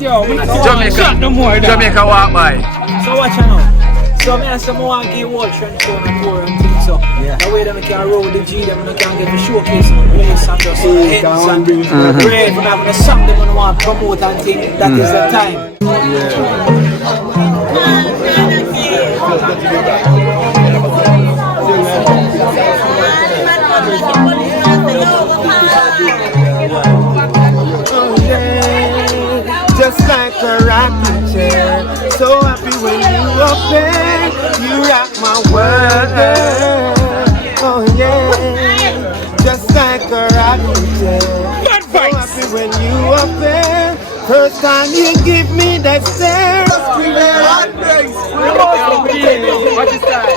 Yo, Jamaica walk by. So watch out now. So me and some more give watch Trenchtown and tour and things so. Yeah. That way them can roll the G, them can get the showcase on the place and just hits and brave and having a song them and want to promote and things. That is the time. Just like a rocking chair, so happy when you up there, you rock my world, girl. Oh yeah, just like a rocking chair, so happy when you up there. First time you give me that stare. Watch his style.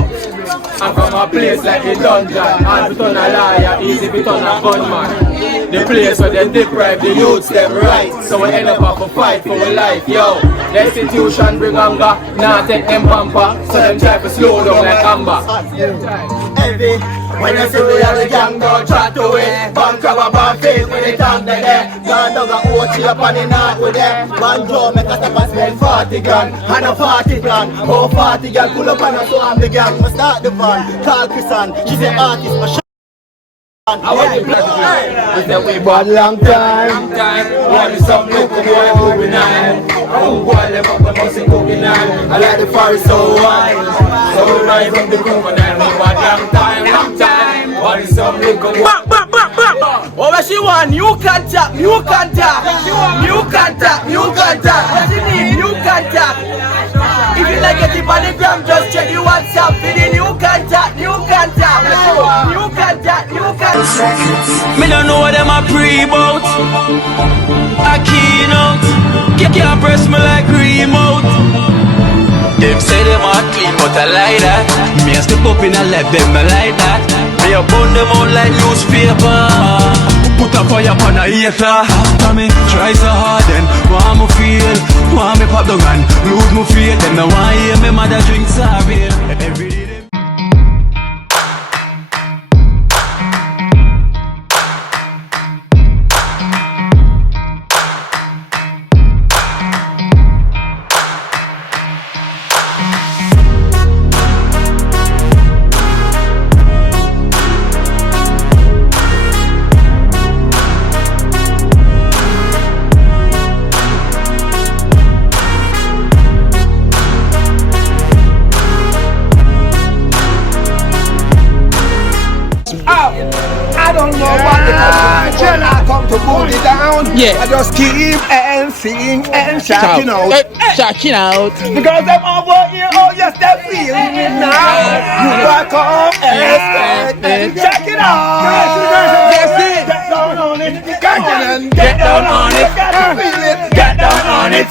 I'm from a place like a dungeon. And to turn a liar, easy to turn a gunman. The place where they deprive the youths them right. So we end up have a fight for our life, yo. The institution bring anger, now take them bumper. So them try to slow down like amber. Heavy, when you see me as a gang, don't try to it. Bank crab a band face when they tongue they there. Gone down a OT up on the north with them. Man draw make a step and spend 40 grand. And a 40 grand, oh 40 grand. Pull up and so I'm the gang, must start the van. Call Chrisan, she's an artist, my I want to play with the way but long time. Want some local boy moving on. Oh boy, them up the music moving on. I like the forest so wide. So we rise from the groove and then we want long time. Want some local boy. Oh, what she want? New contact. What she need? New contact. If you like a tip on the gram, just check the WhatsApp for the new contact. Me don't know what them a pre-bout. A Kino can't press me like remote. Them say them a clean but I like that. Me a step up in a left them I like that. Me a burn them out like newspaper. Put a fire on a hater. After me try so hard then want me feel. Want me pop the gun, lose me feel. Them no want hear me mother drink sorry. Every day yeah. I just keep and sing and shouting out. shouting out. Because I'm over here, oh yes, they're feeling it now. You back up and check it out. That's it. Get down on it. Get down on it. Get down on it.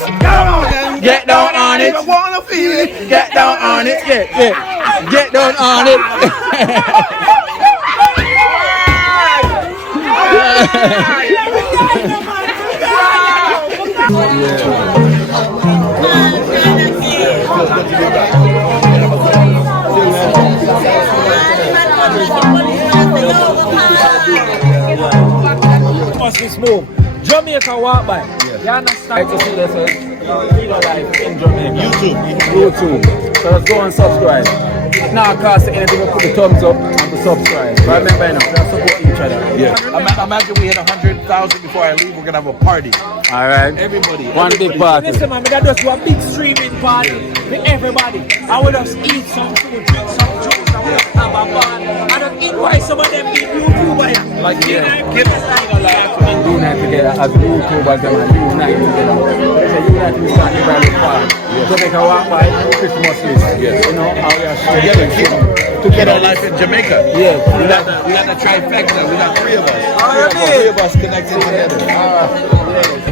Get down on it. You wanna feel it? Get down on it. Yeah. Get down on it. What's this move? Jamaica walk by. You understand? To see this Kino live in Jamaica. YouTube. So let's go and subscribe. It now costs anything to put the thumbs up and to subscribe. But remember, you know, we support each other. Yeah. Imagine we hit 100,000 before I leave. We're gonna have a party. All right. Everybody. One big party. Listen, man, we gotta just do a big streaming party with everybody. I would just eat some food, drink some juice, I would just have a bar. I don't invite some of them big YouTubers. Like, get us do that together as YouTubers and unite together. So unite we start the very far. Jamaica walk by Christmas list. Yes. You know how we are Together. together. Life in Jamaica. Yeah. We got the trifecta. We got three of us. Three of us connected together.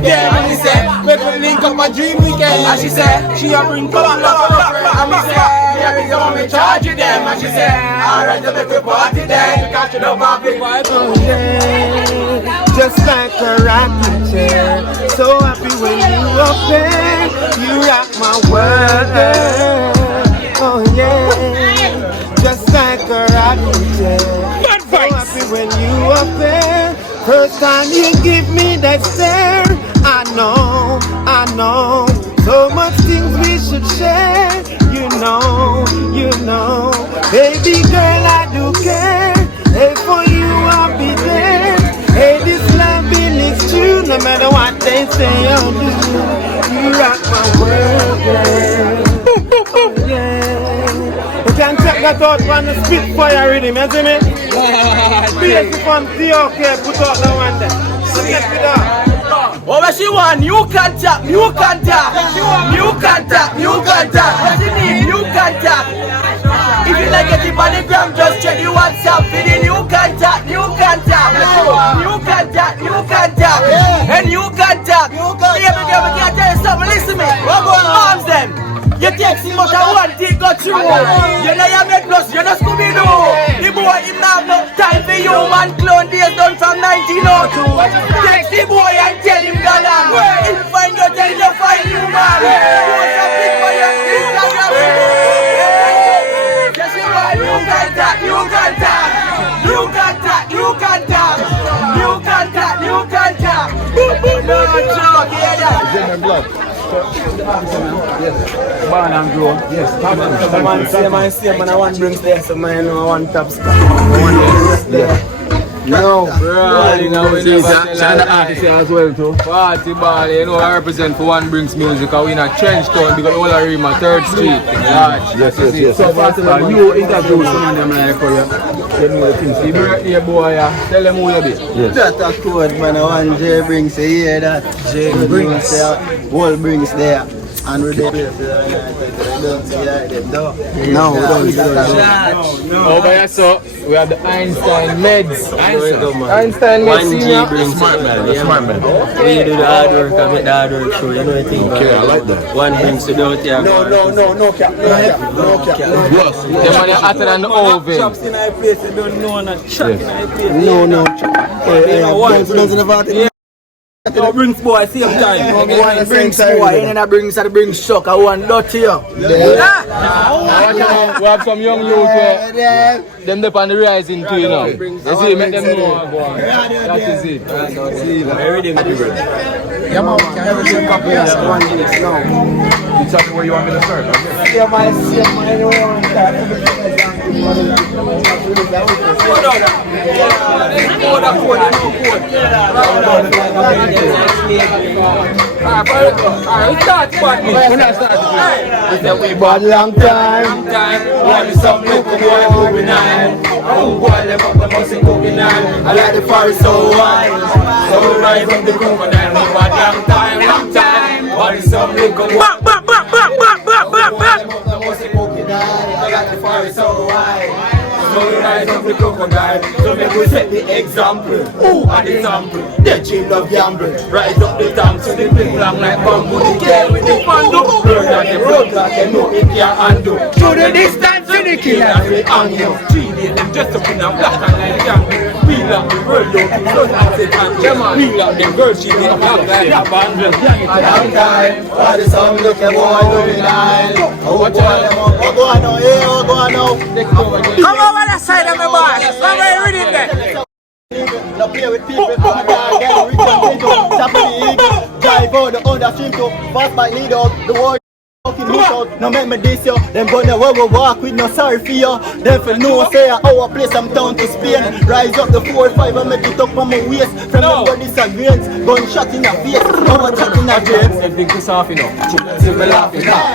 Yeah, and he said, we could link up my dream weekend. And she said, she a bring come and love. And me say, yeah, me don't me charge you them. And she said, alright, to make we party then. Because you know my big vibe. Oh yeah, just like a rocking chair. So happy when you up there. You rock my world, girl. Oh yeah, just like a rocking chair. So happy when you up there. First time you give me that stare, I know say you do. You rock my world, girl. Oh, yeah. You can check that out on the Spitfire rhythm, you see me? Bass from TOK, put out that one there. So check it out. Oh, what she want? New contact, new contact. New contact, new contact. What she need? New contact. If you like it on the gram, just check the WhatsApp for the new contact, new contact. New contact, new contact. And new contact. Baby girl, we can't tell you something. Listen to me. Arms them. You take some much of one thing got you. You know you make plus, you know Scooby-Doo. The boy him now have no time for you, man. Clone days done from 1902. Text the boy and tell him go down. If find you, tell you find you, man. Do something for your Instagram. Just you want new contact, new contact. New contact, new contact. New contact, new contact. No joke, hear that? German blood. Yes. Born and grown. Yes. Same man, I want Brinks there, so man, I want TopScot. I want Brinks there. No, bro, you know we never China artist here as well too. Party ball, you know I represent for One Brinks Music. I win a Trenchtown because all I read my 3rd Street. Yes. So you interview some of them like for you know the things. The birthday boy, tell them who you be. Yes. That's a code, man. I want J.Brinks, you hear that? J.Brinks. Whole Brinks there. And we're there. No, Over here, so we have the Einstein Meds. Einstein Meds. J.Brinks, smart man. We do the hard work and make the hard work show, you know what I think? Okay, I like that. One brings it out here. No cap. Yes. Them man are hotter than the oven. Chops in our place, you don't know not chop in our place. No. No Brinks Bwoy, same time. One Brinks Bwoy, and that brings the Brinks shock. I want dirty here. We have some young youth where them up on the rising too, you know. You see, make them know. That is it. Yeah, man, everything copy us 1 minute now. You tell me where you want me to start. Yeah, man, I don't want that. We bought long time. Want some local boy moving on. Oh boy, them up the muscle cooking on. I like the forest so wide. So we rise from the crocodile. We bought long time. Want some local boy. I like the forest so wide. So we rise up the crocodile. So make we set the example. Who are the sample? The chill of gamble. Rise up the tank so the people long like bamboo. The girl with the pandu. Burn out the blood clot, they know it can't undo. Through the distance to the killer we hang you. 3 days them just up in a black and like jungle. Peel up the world out in blood and say can't. Peel up the girl she did black like a bundle. A long time. Why the sun look a boy doing line? Oh go on now, yeah, go on now. Come over the side of my boss. Come over reading there. Now play with people, drive out the other stream to pass my lead out, the world fucking look out. Now make me this yo, them gonna walk with no sorry for you. Them for no say our place I'm down to Spain. Rise up the 4-5 and make it up on my waist. From the body disagreements, gunshot in your face, our chat in your dreams. Everything is off enough. See me laughing now.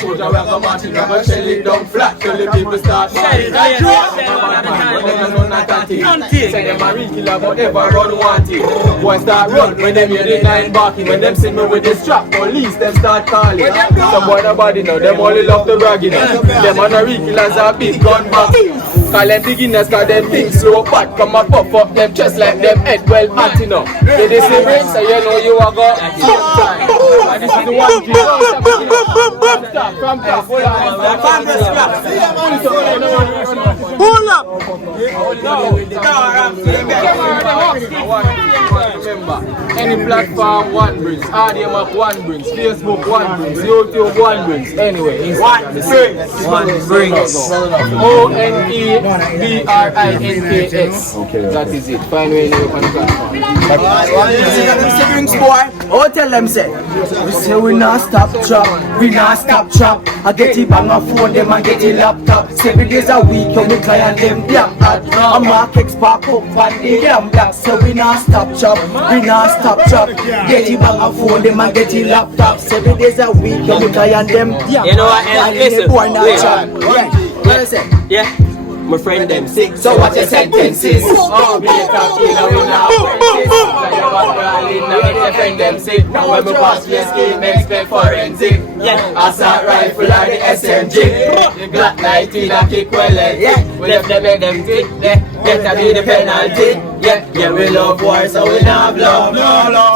Soldier, we go marching, we go shell it down flat till the people start shouting. When them run at that thing, say them a real killer but never run wanted. Boys start run when them hear the 9 barking. When them see me with the strap, police them start calling. Some boy nobody know, them only love the bragging. Them on the real killers are big gun back. Call them beginners cause them think slow but come and puff up them chest like them head well hot enough. They say Brinks, so you know you are go same time. And this is the one key. From top, hold up. Remember, any platform One Brinks, RDM One Brinks, Facebook One Brinks, YouTube One Brinks, anyway, Instagram One Brinks. ONEBRINKS. That is it. Find where you can Mr. Brinks Bwoy, oh tell them say, we say we not stop trap, we not stop trap. I get it on my phone, them I get it laptop. 7 days a week, you me client them damn hot. A market spark up and the damn black. So we not stop chop, we not stop chop. Get it bang a phone, them and get it laptop. 7 days a week, you client them. You know what else? Listen, what is it? Yeah, my friend them sick. So what your sentences? Oh, be a top killer, we now defend them sick. Now when we pass your scheme, expect forensic. Yeah, assault rifle or the SMG. The Glock 19 a kick well leg. Yeah, we left them make them tick. Better be the penalty. Yeah, we love war, so we not love.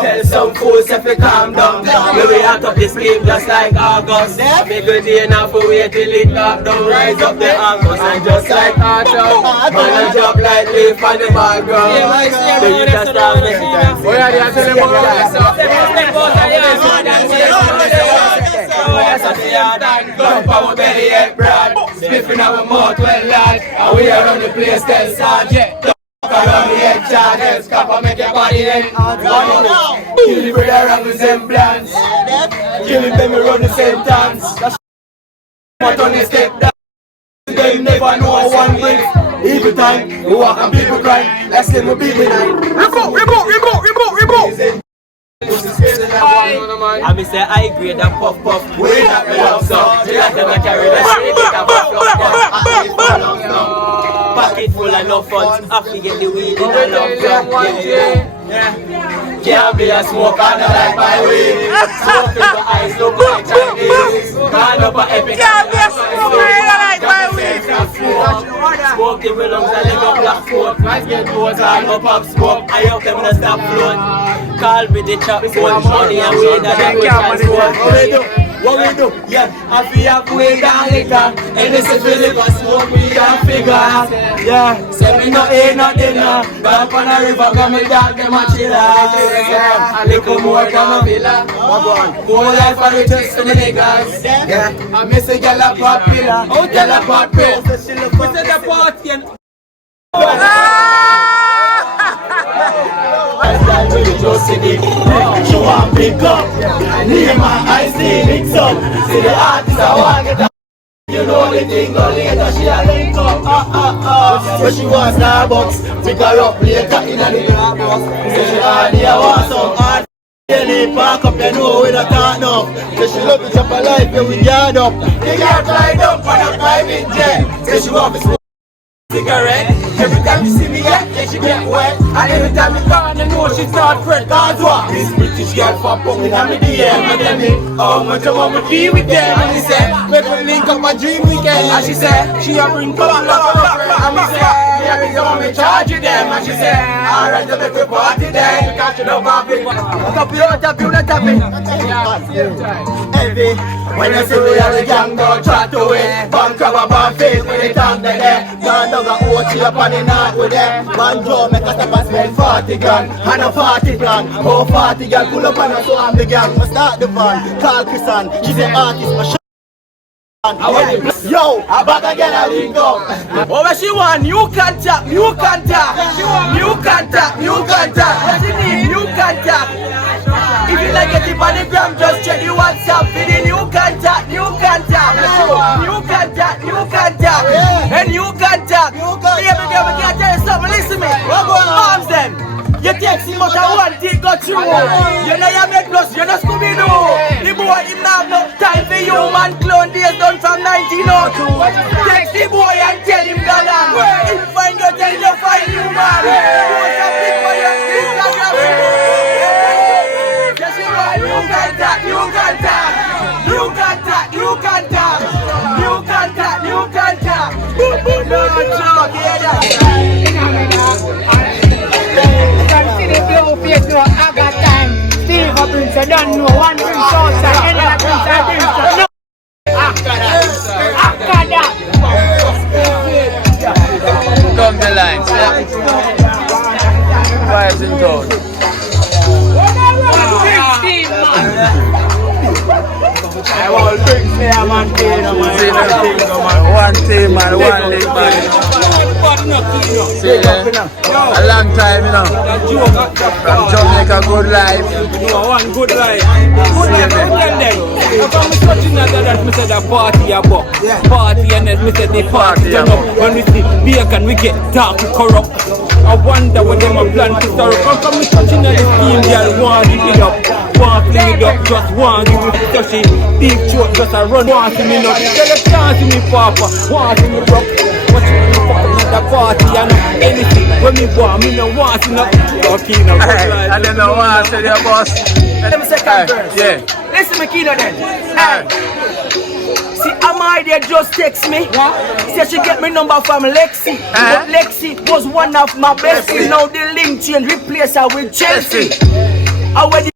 Tell some fools if we calm down. We out of this game just like August. Make a day now for wait till it calm down. Rise up the August and just like Arthur. Man a drop like leaf on the background. So you just start making time. Oh yeah, they are telling me about yourself. Gun power belly head brad. Spiffing our mouth well lad. And we are on the place tell sergeant. Around the head charges, copper make your body then. Kill the brother and the semblance. Kill him then we run the sentence. That's what on the step down. Them never know one break. Every time we walk and people cry. Let's say we be benign. Rebo. I me say I grade and puff. We not me love so. You like them to carry the shit. Pocket full of no funds. After get the weed in a love. Can't be a smoker, not like my weed. Smoke in my eyes, look like Chinese. Can't up a epic. Can't be a smoker, not like my weed. Smoke the lungs and let go black smoke. Let's get close and go pop smoke. I hope them to stop float. Call me the chop phone. Money and weed and we transport. What we do? Yeah, I feel up way down liquor. And this is really for smoke, we can figure. Yeah, say me no eat no dinner. But up on the river, got me dog, them a chiller. A little more than a villa. Whole life I return to the niggas. Yeah, I miss a gal a popular. Oh, gal a popular. We said the party and... She want pick up, name my eyes see mix up. See the artist I want get up. You know the thing go later, she a link up. But she want Starbucks, pick her up later in a little Starbucks. Say she already want some art. Daily park up, you know we don't talk enough. Say she love to chop her life, yeah we guard up. The girl flying up on a private jet. Say she want to smoke cigarette. Every time you see me, yeah, she get wet. And every time you come, you know she start fret. Cause what? This British girl for pumping on me DM. And tell me how much I want to be with them. And he said, make me link up my dream weekend. And she said, she a bring come love for her. And me say, yeah, you want me charge you them. And she said, alright, you make me party then. Because you don't want me. Tap you. Heavy. When you see me and the gang don't try to it. Bang crab and bang face when they tongue there. Gone down the OT up on the night with them. Man Joe make us up and spend 40 grand. And a 40 plan. Oh 40 gang pull up and so I'm the gang. Must start the van. Call Chrisan. She's an artist. My yo, I back again I link up. Oh, what she want? New contact. What she need? New contact. If you like it on the gram, just check the WhatsApp for the new contact. And new contact. Baby girl, we can't tell you something. Listen me. Arms them. You take him out of one thing got you. You know you make plus, you know Scooby-Doo. The boy him now have no time for you. Man clone days done from 1902. Text the boy and tell him go down. If find you, tell you find you man. Post a pic for your Instagram. Just you want new contact. No joke, hear that? No, I got time. J.Brinks, I don't know. One Brinks outside, any other Brinks, I Brinks. No. After that. Come the line, vibes in town. I want Brinks here, man. One team, man, one league, man. Kino. See, a long time, you know. From Jamaica, good life. One good life. Good life, then. If I'm touching that, I said the party about. Party, and then I said the party turn up. When we see bacon, we get dark, corrupt. I wonder what them a plan to start up. How come we touching on the team, girl, want to give it up. Want to fling it up, just want to give it touchy. Big throat, just a run, want to me up. Tell them can't see me, Papa, want to me rock. What you want to fuck another party, and anything. When me want, me no want to know. Okay, now, I don't know what I said, your boss. Let me say first. Yeah. Listen to me, Kino then. See, Amai there just text me. Say she get me number from Lexi. But Lexi was one of my besties. Now the link change, replace her with Chelsea. Already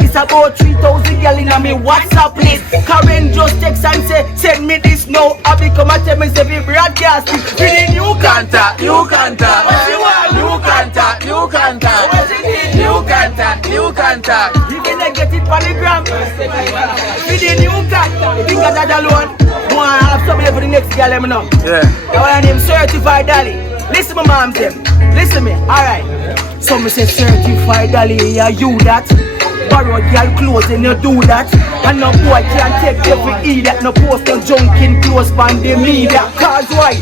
it's about 3,000 girl in my WhatsApp list. Karen just text and say, send me this now. I become a tell me say we broadcast it. With new contact, new contact. What you want? New contact, new contact. What you need? New contact, new contact. You gonna get it on the gram. With the new contact. You think that alone? Want to have somebody for the next girl, let me know. Yeah. Your name Certified Dolly. Listen my mom them. Listen me. Alright. So me say Certified Dolly, yeah, you that. Borrow girl clothes and you do that. And no boy can't take every idiot. No post on junkin' clothes pan the media. Cause why?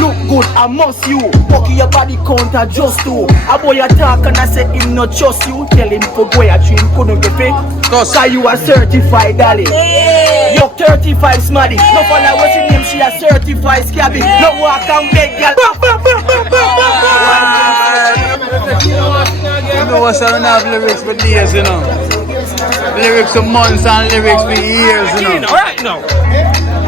Look good, I must you. Fuck your body count, I just do. A boy attack and I say him not trust you. Tell him to go a dream couldn't be fit. Cause you a certified dolly. Yo 35 smarty. No follow what's your name, she a certified scabby. No walk and beg girl. You know what's on have lyrics for years, you know. Lyrics for months and lyrics for years, you know. Kino, right now.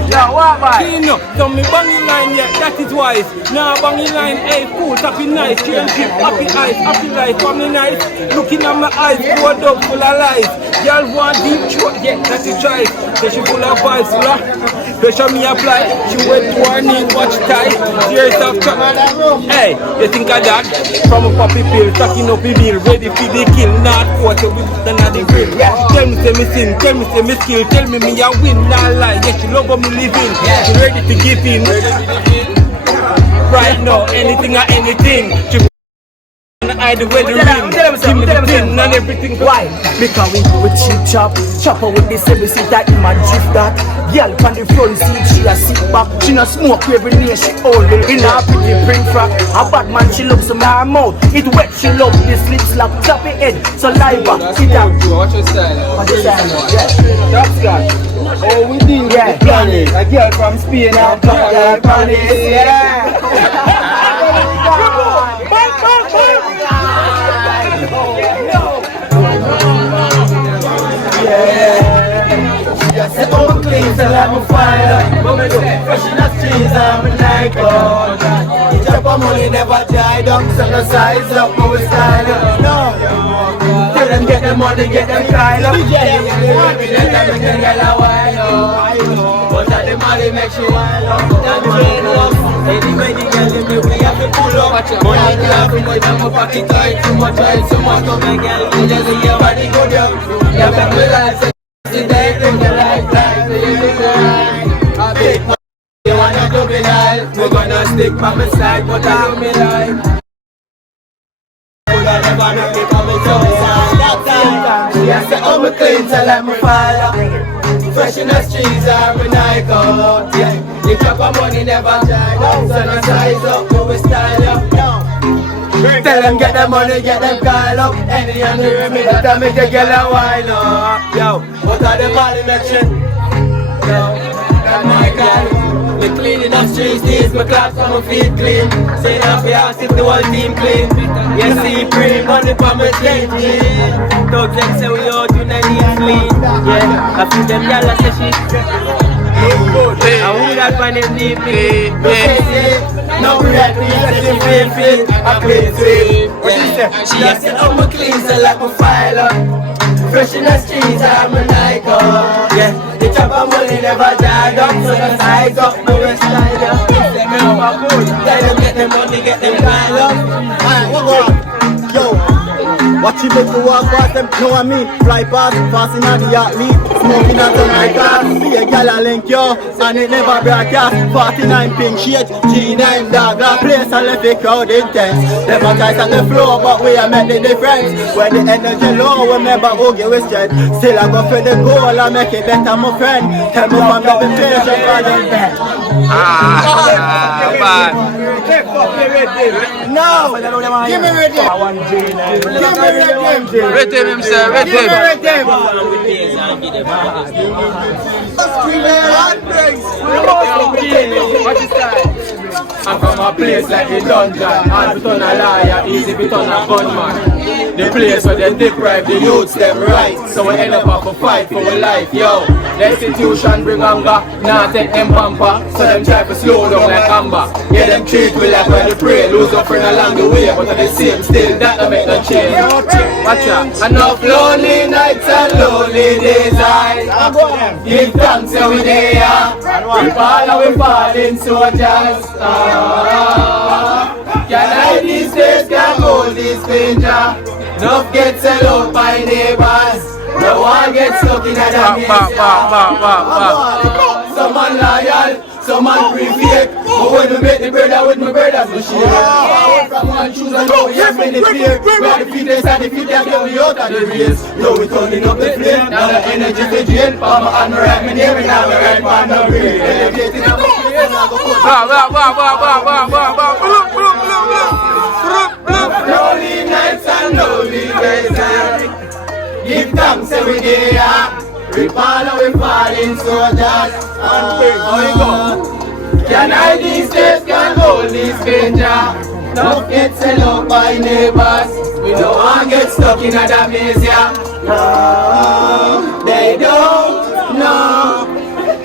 Yo, what boy? Kino, so me banging line, yeah, that is wise. Now banging line, hey, cool, happy nice, change trip, happy eyes, happy life, family nice. Looking at my eyes, poured up full of lies. Y'all want deep throat, yeah, that is right. Say she full of vibes, full of pressure me apply. She went to her knee, watch tight. Tears of trouble. Hey, you think of that? From a puppy pill, stacking up a meal, ready for the kill. Not quarter with another grill. Tell me say me sin, tell me say me skill. Tell me I win, not lie. Yeah, she love me living. She ready to give in. Right now, anything or anything. She I the way the ring, give me the pin and everything. Why? Because we cheap chopper with the 7-seater in my drift that. Girl on the front seat, she a sit back. She no smoke every day, she old in her pretty print frock. A bad man, she looks in her mouth. It wet, she love the slip slap, tap it head. So live back, sit down. Watch your style. Watch your style, yeah. TopScot. Oh, we did Yeah, planet. A girl from Spain, a girl from Paris, yeah. Say I'm clean, so like my fire. But me do fresh in the streets, I'm a like God. You chop on money, never dry down. So no size up, but we style up. No, tell them get them money, get them style up. Yeah, let them get a while up. But at the money make she wild up. Don't train up. Anyway, the girl in me, we have to pull up. Money can't be much, I'm a pocket tight. Too much right, so much of my girl. You just see your body go down. You make me like today in the right time, a big man, you wanna do me like. We're gonna stick by my side, but I do me like. We're gonna never make it come into my side. That time, she has to hold me clean till I'm a fire. Fresh in the streets, I'm a Nike. Yeah, you chop our money, never try. So no size up, no we style up. Tell them get them money, get them call up. Any under me that I make a girl a while up. Yo, what are the money action? Yo, that my girl. Me cleaning the streets, these my clocks from my feet clean. Saying off your house if the whole team clean. Yes, see free money from my stage. Don't just say we all do not need clean. Yeah, I feel them y'all say she. I would have find them deeply. No bread, we just the free fit. I play sweet. She has said, I'm a clean, so like my file up. Fresh in the streets, I'm a Nike. Yeah, the chop of money never died up. So the size up, no rest side up. Tell them get them money, get them pile up. Alright, what go on? Yo, Watch you make me walk past them, know what I mean? Fly past, fast in the athlete, smoking out on my car. See a gal a link yo, and it never broadcast. 49 pink shades, G9 dark, that place I left it crowd intense. Never guys on the floor, but we are make the difference. When the energy low, remember who get wasted. Still I go for the goal, I make it better, my friend. Tell me I'm not the patient, brother. Man. No, give me rhythm. Give me Rhythm himself, rhythm. Give me rhythm. I'm from a place like the dungeon. Hard to turn a liar, easy to turn a gunman. The place where they deprive the youths them right. So we end up have a fight for our life, yo. The institution bring anger, now take them pamper. So them try to slow down like amber. Yeah, them treat me like when they pray. Lose a friend along the way, but at the same still, that don't make no change. Watch out. Enough lonely nights and lonely days I give thanks every day. We fall and we fall in soldiers. Can I these days can hold this danger? Enough get sell out by neighbors. No one gets stuck in a damn. Some man loyal, some man fake. But when we make the brother with my brothers, we share. From one shoes and now we have many fear. We are the fittest and the fittest, get we out of the race. Now we turning up the flame, now the energy for jail. Palmer and me right, me name and now we right on the brain. Elevating up the place, now go put lonely nights and lonely days. Give thanks every day, we fall and we fall in soldiers. Can I these days can hold this danger? Don't get sell out by neighbors. We don't want get stuck in a maze, yeah. No, they don't know.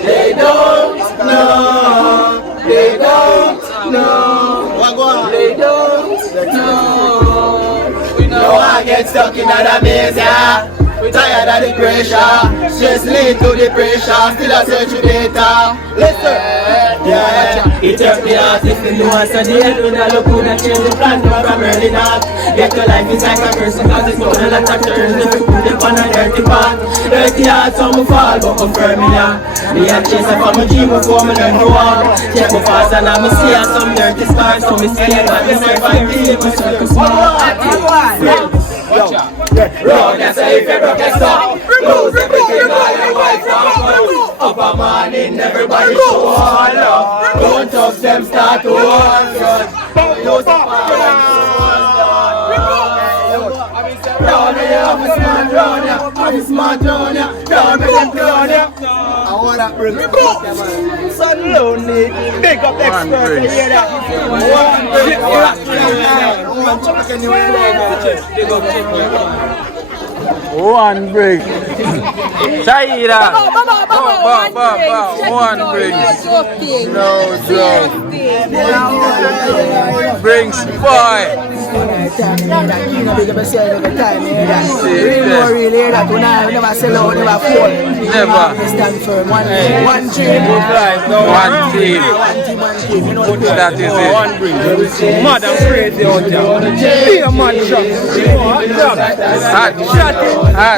They don't know. They don't know. They don't know. We don't want get stuck in a maze, yeah. We tired of the pressure, stress lead to depression, still a search for data. Listen, yeah, it hurt the heart if you know us at the end when I look who that change the plan from early dark. Get your life is like a person cause it's not a lot of turns if you put it on a dirty path. Dirty heart so me fall but come firm in ya. Me a chase up on my dream before me learn to walk. Check me fast and I me see some dirty scars so me stay and me survive the evil circle small. Road and say if you broke a stop, lose everything all your wife from up a morning, everybody show all up. Don't touch them, start to walk. Lose the round you, I'm a smart round ya, I'm a smart round ya, don't make them clown ya. I want that Brinks. So lonely, big up expert, you hear that? One break. Saida. One break. No joke. Brinks Bwoy. Kino big up yourself every time, you hear that? Really hear that tonight, we never sell out, never fall. Never. We stand firm, one team. One team. You know the That is it. One Brinks. Mad and crazy out there. Be a mad shot. Hot.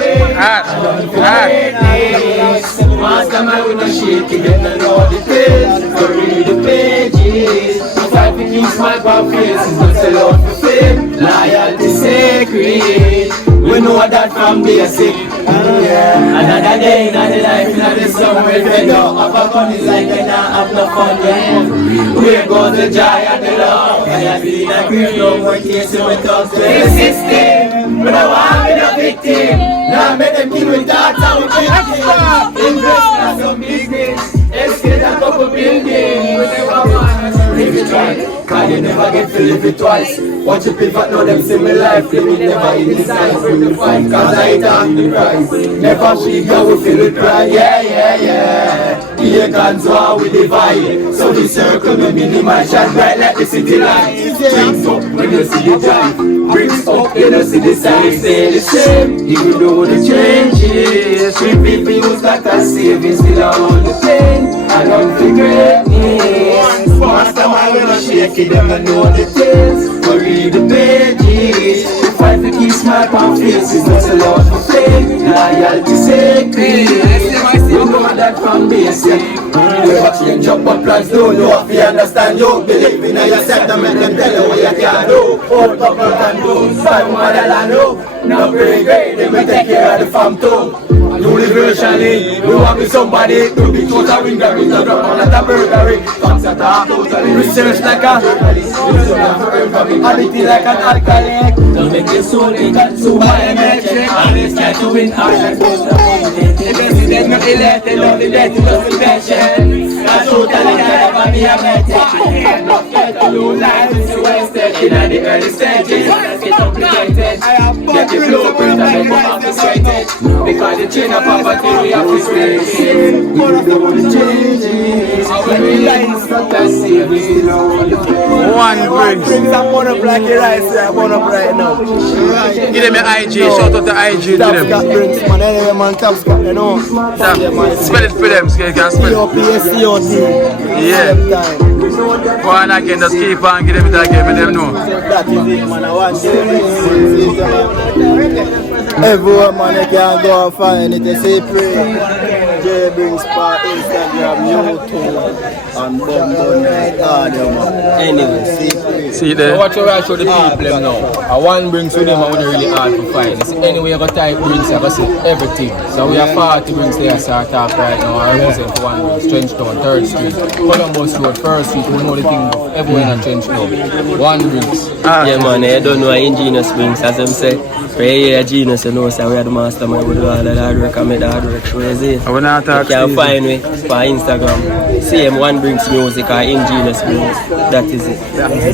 Mastermind with no shake, you don't know the things. Go read the pages. Fight for keep my bad faces, don't sell out for fame. Loyalty sacred. We know that from basic. Another day in the life, in the somewhere we don't have a gun, it's like we not have no fun, yeah. Where goes the joy and the love? I feel like we're no more cases we talk to the system. We don't want to be the victim. Now make them kill with that and we kill. Invest in some business. Escape a couple buildings. We never want to live it right. Cause you never get to live it twice. Watch your pivot, know them see me life. They will never in the signs bring the fight. Cause I don't the price. Never she go, we feel it pride. Yeah. The guns war we divide. So the circle may minimize shine bright like the city lights. Brinks up when you see the drive. Brinks up when you see the sign. Stay the same, even though the changes. Three people use that as savings. Still all the pain. I don't regret it. Mastermind when I shake it, them I know the things. We read the pages. We fight to keep smile on faces. No sell out for fame, loyalty sacred. We know that from basic. Never change up what plans do. You have to understand you. Believe in yourself to make them tell you what you can do. All couple can do, five motherland do. Now pray great, they will take care of the farm too. Universally, we want be somebody to be total winger, we don't want a burglary. Research like a addict like an alcoholic. Don't make your soul get super electric. Always try to win hard. The president not elected, not the death, not the pension. That's totally never be a metric. Not get to lose life, it's wasted in the early stages. Let's get complicated. Get the blueprint and make them frustrated. Because the chain of poverty we have to break it. We don't want to change it. Our lives not as serious. One Brinks. I'm one up like your rice, I'm one up right now. Give them an IG, shout out the IG to them. TopScot Brinks, man, anyway man, TopScot, you know. Spell it for them, so you can spell it. TopScot. Yeah. Go on again, just keep on, give them it again, let them know. That is it, man, I want everyone, man, they can go and find it, they say pray. J.Brinks for Instagram, YouTube, and anyway, see there. What you show the people them now? I one Brinks with them, I want to really hard to find. It's anyway you go type Brinks, I go see everything. So we have 40 Brinks there, start off right now. I represent for one Brinks, Trenchtown, 3rd Street, Columbus Road, 1st Street. We know the thing of everywhere in Trenchtown. One Brinks. Yeah man, I don't know Ingenious Brinks, as them say. For a year Genius, you know, so we are the mastermind, we do all the hard work and make the hard work show, is it? I wanna talk you can find me for Instagram, CM One Brinks Music or Ingenious Brinks, that is it.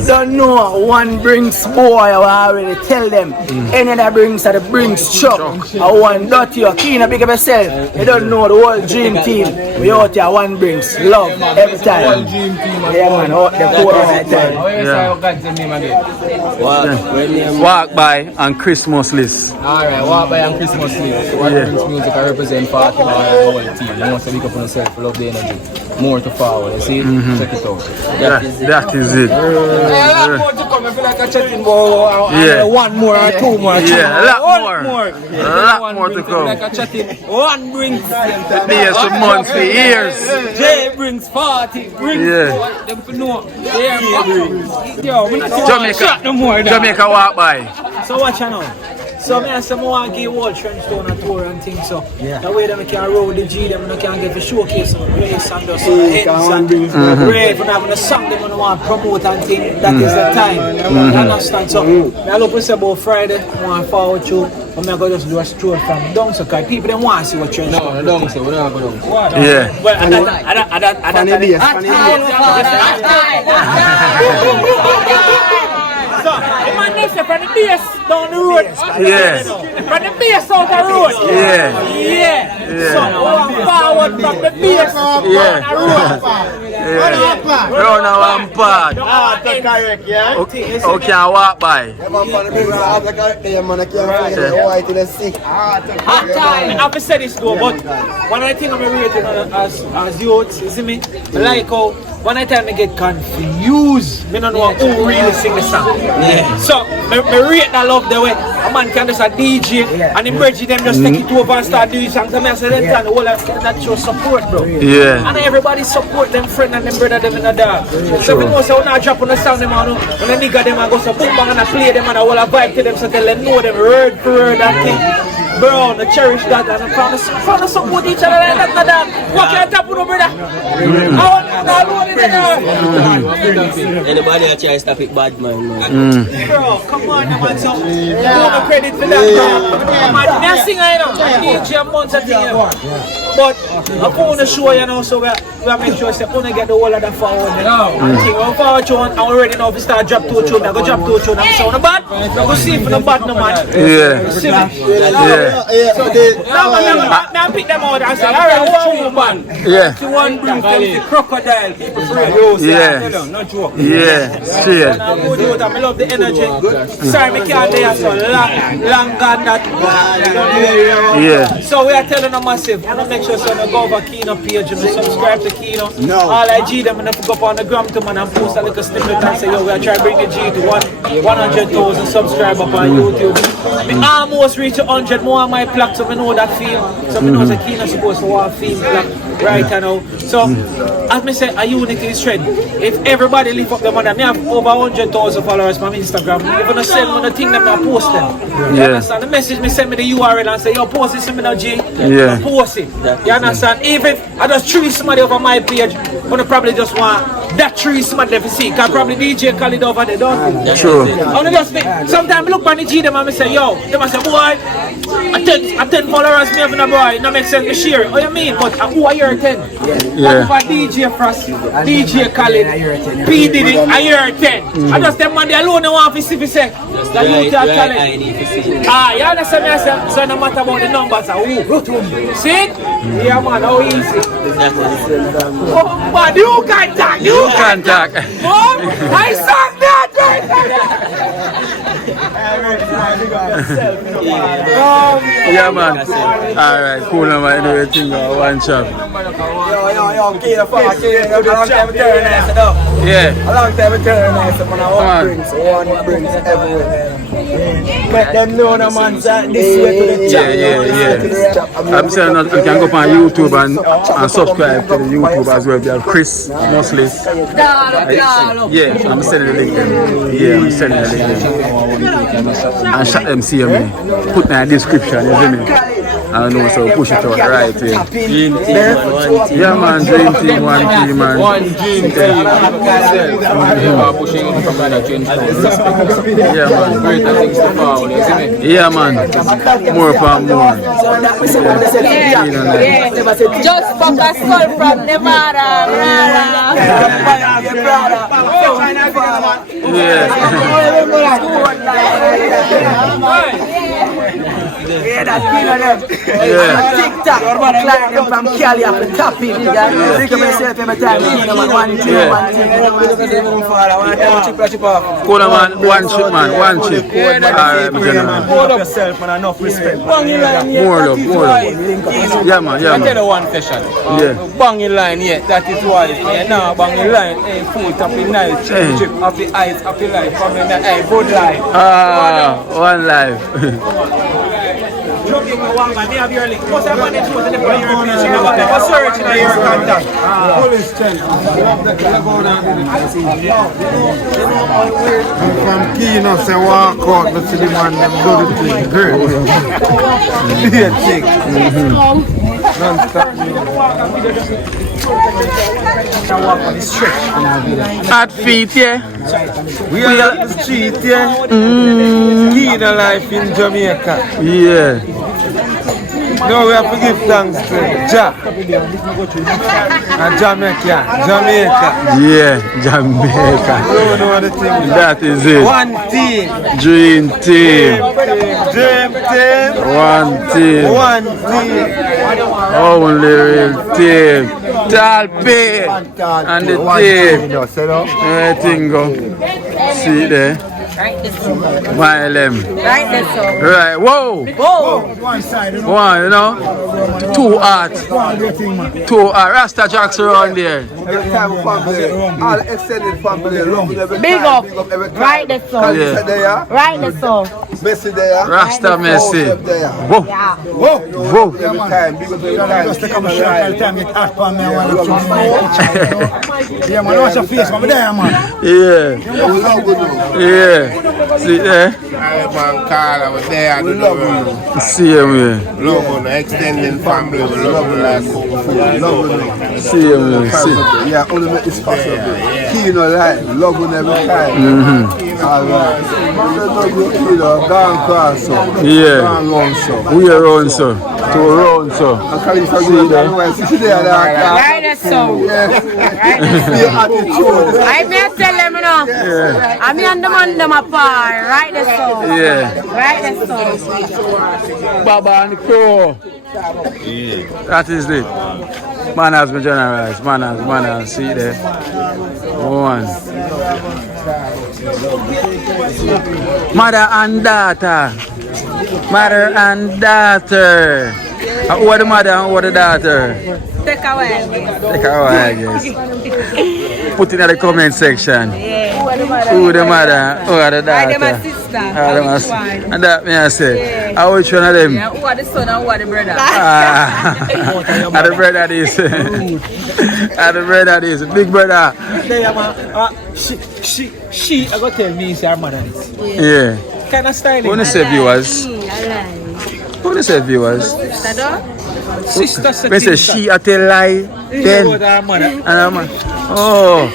You don't know One Brinks Bwoy, I already tell them. Any of the Brinks are the Brinks truck. I want dirty or Kino, big up yourself. You don't know the whole dream team. We out here One Brinks, love every time. Yeah man, out the core every time. Walk by and Christmas list. Alright, walk by and Christmas list. One Brinks Music, I represent 40 the whole team. You want to speak up on yourself, love the energy. More to forward, you see? Check it out. That is it. A lot more to come, I feel like a chatting ball. Yeah. One more or two more. Yeah, a lot more. A lot more to come. Like a chatting. One Brinks. Days for months, for years. J.Brinks, 40 Brinks. Yeah. Them for know. Yo, we not Jamaica walk by. So watch you now. So I say I want to give all Trenchtown a tour and things so that way them can roll the G, them can get the showcase some place and just hits and brave and having a song them want to promote and things. That is the time. You understand? So I look say about Friday, I want to forward you. I'm going to just do a stroll from TopScot. People don't want to see what Trenchtown. No, don't say, we don't go down. Yeah. Well, so, the man next from the base down the road. Yeah. From the base out the road. Yeah. So, going forward from the base down the road. Round one part. Okay, I walk by. I've said this though, but one of the things I'm rating as youths, you see me? Like how one of the time I get confused. I don't know who really sing the song. So, I rate that love the way a man can just a DJ and emerge them just take it over and start doing songs. I say that whole that show support, bro. Yeah. And everybody support them friend and them brother them in the dark. So we know so when I drop on the sound them on when the nigga them I go so boom bang and I play them and I will vibe to them so tell them know them word for word and thing. Bro, I cherish that and I'm trying to support each other like that. What can I tap with no brother? Anybody that try to stop it bad man. Bro, come on man, so no credit for that. I'm a singer, you know, DJ months of thing, but I'm going to show you know, so we make sure that we get the whole of the forward. I'm forward tune, and we ready now to start drop 2 tune. I go drop 2 tune, I'm sound bad. I go see if the bad no man. Yeah. So, now pick them out and say, alright, one. Yeah. The one brings them the crocodile. People free. Yeah. No joke. Yeah. Straight. I love the energy. Sorry, me can't there so long gone that. Yeah. So we are telling them massive. And make sure so go over Kino page and subscribe to Kino. All I G them and I go up on the gram to man and post a little snippet and say, yo, we are trying to bring the G to 100,000 subscribers on YouTube. Me almost reach 100 more on my plaque, so I know that feel. So I know that Kino supposed to want feel plaque right now. So as me say, a unity is strength. If everybody lift up the money, I have over 100,000 followers on Instagram. If I send me the thing, them I post them. You understand? The message me send me the URL and say, yo, post this in me now, G. Yeah. Post it. You understand? Even if I just treat somebody over my page, but I probably just want that tree somebody to see. Cause probably DJ call it over there, don't you? True. Sometimes I look on the G them and I say, yo, they must say, boy, I 10 followers me having a boy, it don't make sense to share it. What you mean? But who are your 10? Yeah. What about DJ Frost, DJ Khaled, P Diddy, I hear 10. I just them man they alone don't want to see if say that you have talent. You understand me? I say, so no matter about the numbers, see? Yeah man, how easy. Oh, but you can talk, you can talk. Oh, I sang that right. Yeah man. Alright, cool man, everything one shot. Yo, Kino, fuck, Kino, a long time we turn nice, Yeah. A long time we turn nice, man, one Brinks everywhere. Let them know, no man, that this way to the chat. Yeah. I'm saying that you can go up on YouTube and subscribe to the YouTube as well. They have Chris mostly. Yeah, I'm sending the link. Yeah, I'm sending the link. And shut them see me. Put in the description, you see me? I know, so push it out right here. Dream team, man, one team. Yeah man, dream team, one team man. One dream team. Pushing from the Trenchtown. Yeah man. Greater things to follow, isn't it? Yeah man. More for more. Just fuck a skull from Nevada. Yeah, that's Kino them. TikTok, client them from Cali up the top in. Think of myself every time. Kino man, one thing. Cool man, one chip man, one chip. Alright, Hold up yourself man, enough respect. more love. Yeah man. I tell you one session. Banging line, that is why. Now banging line, food up in night, chip, happy eyes, happy life, coming in the good life. One life. Joking with one man, they have your link. Most of them are choosing for your page. You have a search in your contact. Police check. From Kino say walk out, but see the man them do the thing great. Be a chick. Hot feet, yeah. We are at the street, yeah. Kino life in Jamaica. Yeah. Now we have to give thanks to Jack and Jamaica. Yeah, Jamaica. You know what the thing is? That is it. One team. Dream team. Dream team. One team. One team. Only real team. Talpi and the team. Everything go. See there. My limb. Right. Whoa. One, you know. Two art. Rasta Jacks around there. Every time we family, all extended family, love every Big time. up. Big up every time. Right the song. Yeah. Right the song. Messi there. Rasta Messi. There. Whoa. Yeah. Whoa. Every time. Big up every time. Just take a shot all the time, get hot for me, I want to yeah, man, watch your face, man, there, man. Yeah. See there? Man, Carl, I was there. We love you. See him here. Love you. Extended family. We love you like love you. See him here. See. Yeah, only make this possible. Kino life. Love you every time. Alright. Kino, gone cross, so. Yeah. Gone round, so. We are on, sir. To round, sir. And Khalifa, see there. Right the sound. Right the sound. I may tell them, you know. I mean, and the man them apart. Right the sound. Yeah. Right the sound. Baba and the crew. That is it. Manners, my generals. Manners. See there. One. Mother and daughter. Mother and daughter. Who are the mother and who are the daughter? Take a while. Take a while, yes. Put it in the comment section. Yeah. Who the mother? Who are the daughter? I my sister. Which one? And that me I say. Yeah. How which one of them? Yeah, who are the son and who are the brother? And the brother this. And the brother this. Big brother. She I got tell me say her mother is. Yeah. Kind of styling. Who say viewers? Who say viewers? Sister said. When say she a tell lie, then her mother. and her mother. Oh,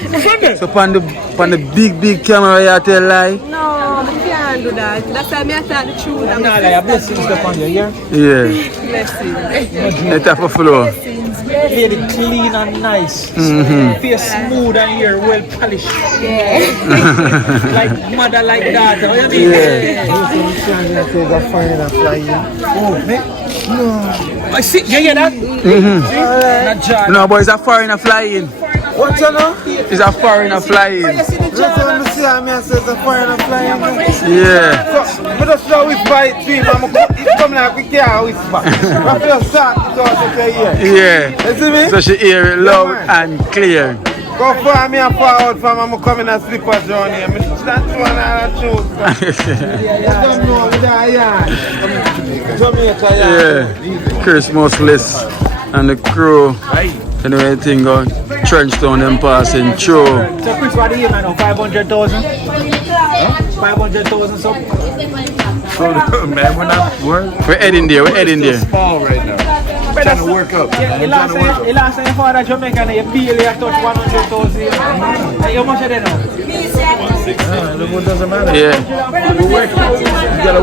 so on the big camera you tell lie? No, I can't do that. That's why I tell the truth. I'm not like blessings upon you, yeah? Yeah. Blessings. Let her for flow. Very clean and nice. Face smooth and hair well polished. Yeah. Like mother, like daughter. What do you mean? I see, you hear that? No, but it's a foreigner flying. What you know? It's a foreigner flying. That's what I see. I mean, I say it's a foreigner flying. Yeah. So, but that's how we fight between them. It's coming like we can't whisper. I feel sad because it's a year. Yeah. You see me? So she hear it loud and clear. Go for me and forward from I'm coming and slipper journey. I mean, that's one I choose. Don't know with that yard. Jamaica yard. Yeah. Christmas list and the crew. You know anything going? Trenchtown them passing through. So Chris, what do you man? 500,000? 500,000 something? Man, we're heading there. small right now. Trying to work up. The last time you father Jamaica and you feel you touch 100,000. How much are they now? It doesn't matter. Yeah. We work. We gotta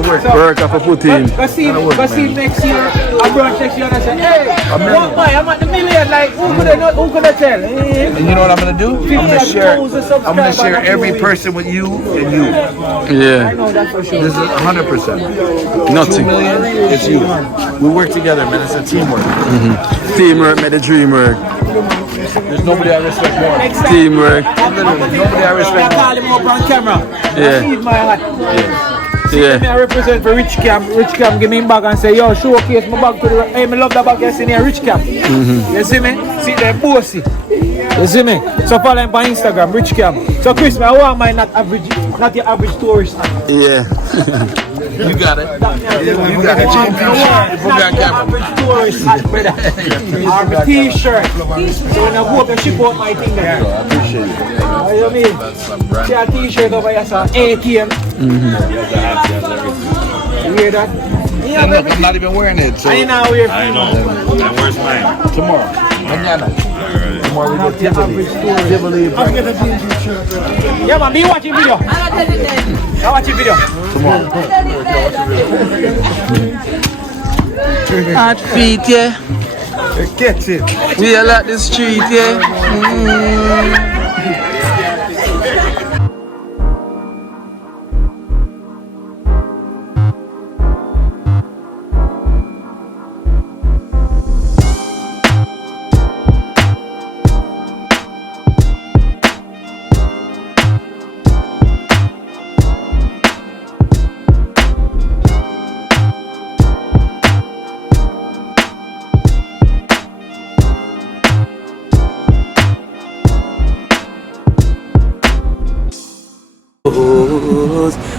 work. Work up for put in. Go see next year, a brunch next year and I say, hey, what boy, I'm at the million, like, who could I tell? And you know what I'm gonna do? I'm gonna share every person with you and you. Yeah. I know that for sure. This is 100%. Nothing. 2 million, it's you. We work together, man. It's a teamwork. Teamwork made the dream work. There's nobody I respect more. Teamwork. Nobody I respect I call him up on camera. Yeah. I feed my heart. Yeah. I represent for Rich Cam. Rich Cam give me bag and say, yo, showcase my bag to the... Hey, I love that bag you see here, Rich Cam. You see me? See them bossy. You see me? So follow him on Instagram, Rich Cam. So Chris, I want my not your average tourist. Yeah. You got it. You got it. Put me on camera. Average tourist, brother. Or my t-shirt. So when I go up and ship out my thing there. I appreciate it. You know what I mean? See a t-shirt over here, so ATM. You hear that? I'm not even wearing it. So. I know we're I know. And where's mine? Tomorrow. Mañana. Tomorrow we go Tivoli. yeah, man, be watching video. I watching video. Tomorrow. Hot feet, yeah. Get it. We are at the street, yeah.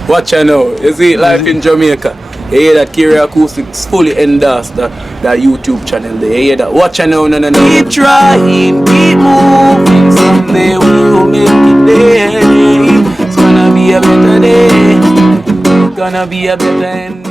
Watch out now, you see life in Jamaica. You hear that Kiri Acoustics fully endorsed that YouTube channel there. You hear that? Watch out now, no. Keep trying, keep moving. Someday we will make it there. It's gonna be a better day. Gonna be a better end.